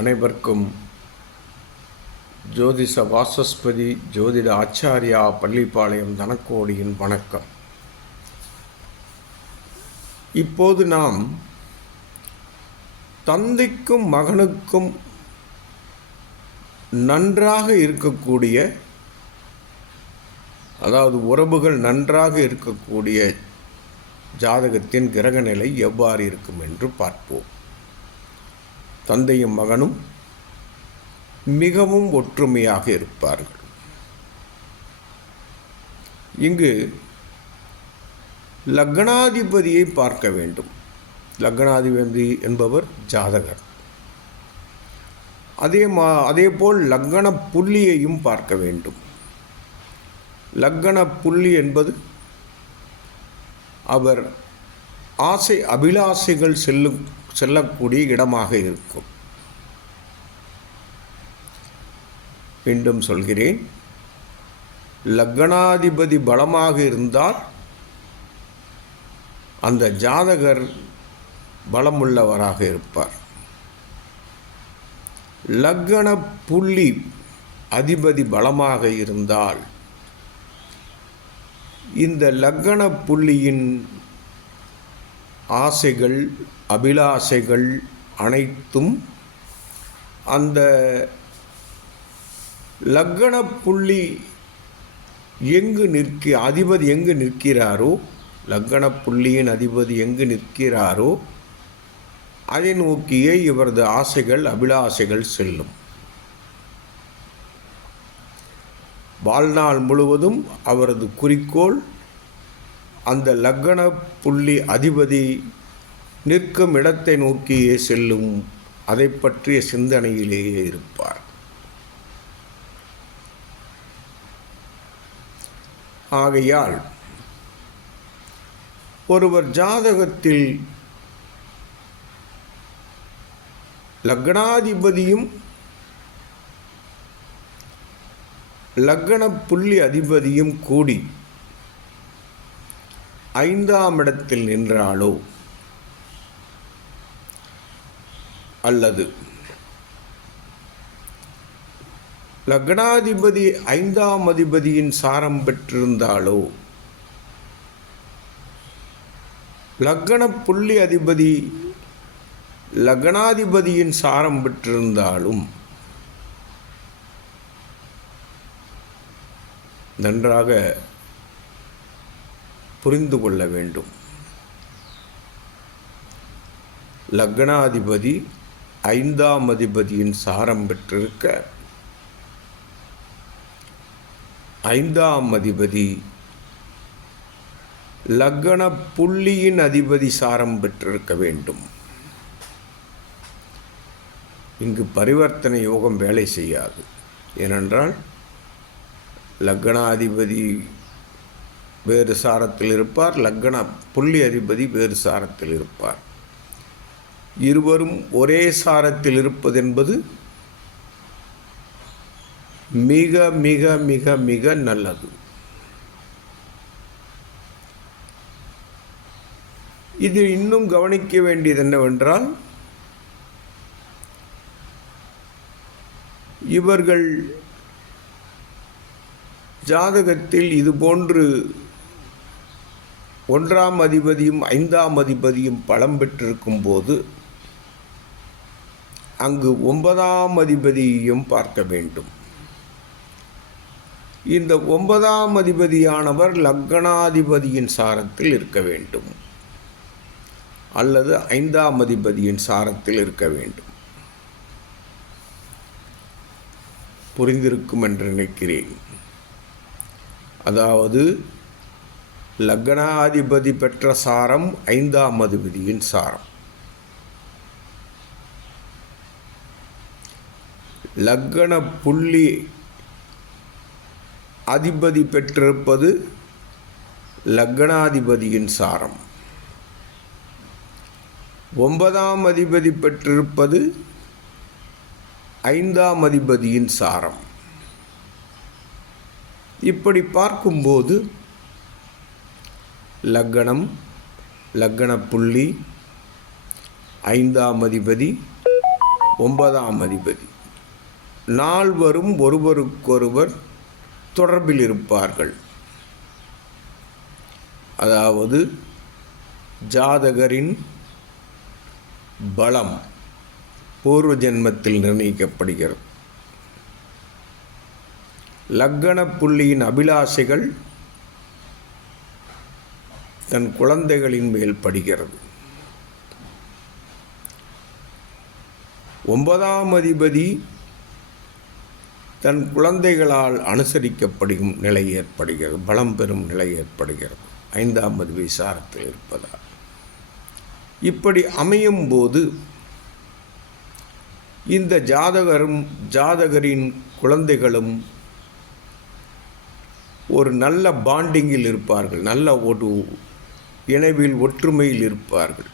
அனைவருக்கும் ஜோதிஷ வாசஸ்பதி ஜோதிட ஆச்சாரியா பள்ளிப்பாளையம் தனக்கோடியின் வணக்கம். இப்போது நாம் தந்தைக்கும் மகனுக்கும் நன்றாக இருக்கக்கூடிய, அதாவது உறவுகள் நன்றாக இருக்கக்கூடிய ஜாதகத்தின் கிரகநிலை எவ்வாறு இருக்கும் என்று பார்ப்போம். தந்தையும் மகனும் மிகவும் ஒற்றுமையாக இருப்பார்கள். இங்கு லக்னாதிபதியை பார்க்க வேண்டும். லக்னாதிபதி என்பவர் ஜாதகர். அதேபோல் லக்ன புள்ளியையும் பார்க்க வேண்டும். லக்ன புள்ளி என்பது அவர் ஆசை அபிலாசைகள் செல்லக்கூடிய இடமாக இருக்கும். மீண்டும் சொல்கிறேன், லக்னாதிபதி பலமாக இருந்தால் அந்த ஜாதகர் பலமுள்ளவராக இருப்பார். லக்ன புள்ளி அதிபதி பலமாக இருந்தால் இந்த லக்ன புள்ளியின் ஆசைகள் அபிலாசைகள் அனைத்தும் அந்த லக்ன புள்ளி அதிபதி எங்கு நிற்கிறாரோ, லக்ன புள்ளியின் அதிபதி எங்கு நிற்கிறாரோ அதை நோக்கியே இவரது ஆசைகள் அபிலாசைகள் செல்லும். வாழ்நாள் முழுவதும் அவரது குறிக்கோள் அந்த லக்ன புள்ளி அதிபதி நிற்கும் இடத்தை நோக்கியே செல்லும். அதை பற்றிய சிந்தனையிலேயே இருப்பார். ஆகையால் ஒருவர் ஜாதகத்தில் லக்னாதிபதியும் லக்ன புள்ளி அதிபதியும் கூடி 5ஆம் இடத்தில் நின்றாலோ அல்லது லக்னாதிபதி 5ஆம் அதிபதியின் சாரம் பெற்றிருந்தாலோ, லக்ன புள்ளி அதிபதி லக்னாதிபதியின் சாரம் பெற்றிருந்தாலும் நன்றாக புரிந்து கொள்ள வேண்டும். லக்னாதிபதி 5ஆம் அதிபதியின் சாரம் பெற்றிருக்க, 5ஆம் அதிபதி லக்ன புள்ளியின் அதிபதி சாரம் பெற்றிருக்க வேண்டும். இங்கு பரிவர்த்தனை யோகம் வேலை செய்யாது. ஏனென்றால் லக்னாதிபதி வேறு சாரத்தில் இருப்பார், லக்ன புள்ளி அதிபதி வேறு சாரத்தில் இருப்பார். இருவரும் ஒரே சாரத்தில் இருப்பதென்பது மிக மிக மிக மிக நல்லது. இது இன்னும் கவனிக்க வேண்டியது என்னவென்றால், இவர்கள் ஜாதகத்தில் இதுபோன்று 1ஆம் அதிபதியும் 5ஆம் அதிபதியும் பலம் பெற்றிருக்கும் போது அங்கு 9ஆம் அதிபதியையும் பார்க்க வேண்டும். இந்த 9ஆம் அதிபதியானவர் லக்னாதிபதியின் சாரத்தில் இருக்க வேண்டும் அல்லது 5ஆம் அதிபதியின் சாரத்தில் இருக்க வேண்டும். புரிந்திருக்கும் என்று நினைக்கிறேன். அதாவது லக்னாதிபதி பெற்ற சாரம் 5ஆம் அதிபதியின் சாரம். லக்ன புள்ளி அதிபதி பெற்றிருப்பது லக்னாதிபதியின் சாரம். 9ஆம் அதிபதி பெற்றிருப்பது 5ஆம் அதிபதியின் சாரம். இப்படி பார்க்கும்போது லக்னம், லக்ன புள்ளி, 5ஆம் அதிபதி, 9ஆம் அதிபதி. நால்வரும் ஒருவருக்கொருவர் தொடர்பில் இருப்பார்கள். அதாவது ஜாதகரின் பலம் பூர்வ ஜென்மத்தில் நிர்ணயிக்கப்படுகிறது. லக்கண புள்ளியின் அபிலாஷைகள் தன் குழந்தைகளின் மேல் படுகிறது. 9ஆம் அதிபதி தன் குழந்தைகளால் அனுசரிக்கப்படும் நிலை ஏற்படுகிறது, பலம் பெறும் நிலை ஏற்படுகிறது 5ஆம் அதிபதி சாரத்தில் இருப்பதால். இப்படி அமையும் போது இந்த ஜாதகரின் குழந்தைகளும் ஒரு நல்ல பாண்டிங்கில் இருப்பார்கள், நல்ல ஒரு இணைவில் ஒற்றுமையில் இருப்பார்கள்.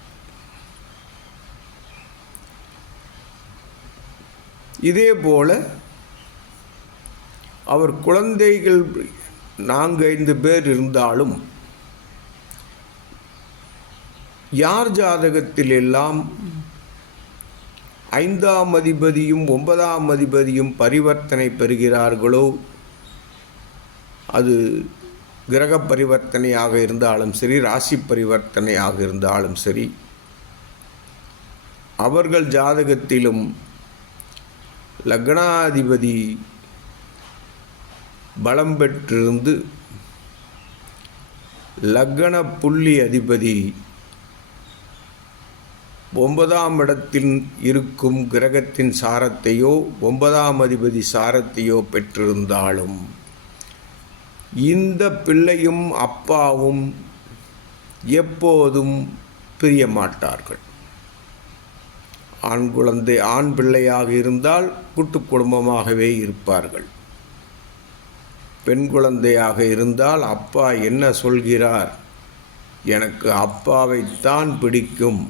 இதே போல அவர் குழந்தைகள் 4-5 பேர் இருந்தாலும் யார் ஜாதகத்தில் எல்லாம் 5ஆம் அதிபதியும் 9ஆம் அதிபதியும் பரிவர்த்தனை பெறுகிறார்களோ, அது கிரக பரிவர்த்தனையாக இருந்தாலும் சரி, ராசி பரிவர்த்தனையாக இருந்தாலும் சரி, அவர்கள் ஜாதகத்திலும் லக்னாதிபதி பலம் பெற்றிருந்து லக்ன புள்ளி அதிபதி 9ஆம் இடத்தில் இருக்கும் கிரகத்தின் சாரத்தையோ 9ஆம் அதிபதி சாரத்தையோ பெற்றிருந்தாலும் இந்த பிள்ளையும் அப்பாவும் எப்போதும் பிரிய மாட்டார்கள். ஆண் பிள்ளையாக இருந்தால் கூட்டு குடும்பமாகவே இருப்பார்கள். பெண் குழந்தையாக இருந்தால் அப்பா என்ன சொல்கிறார், எனக்கு அப்பாவைத்தான் பிடிக்கும்,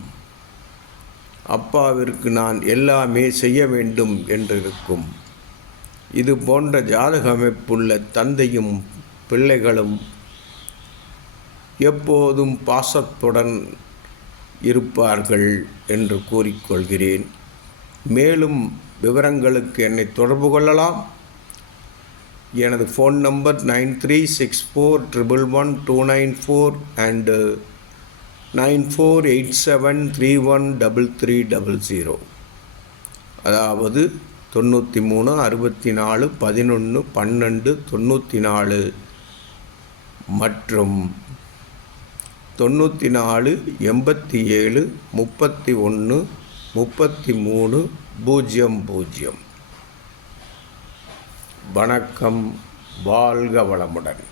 அப்பாவிற்கு நான் எல்லாமே செய்ய வேண்டும் என்றிருக்கும். இது போன்ற ஜாதக அமைப்புள்ள தந்தையும் பிள்ளைகளும் எப்போதும் பாசத்துடன் இருப்பார்கள் என்று கூறிக்கொள்கிறேன். மேலும் விவரங்களுக்கு என்னை தொடர்பு கொள்ளலாம். எனது ஃபோன் நம்பர் 9364111294 அண்டு 9487313300, அதாவது 93 64 11 12 94 மற்றும் 94 87 31 33 00. வணக்கம். வாழ்க வளமுடன்.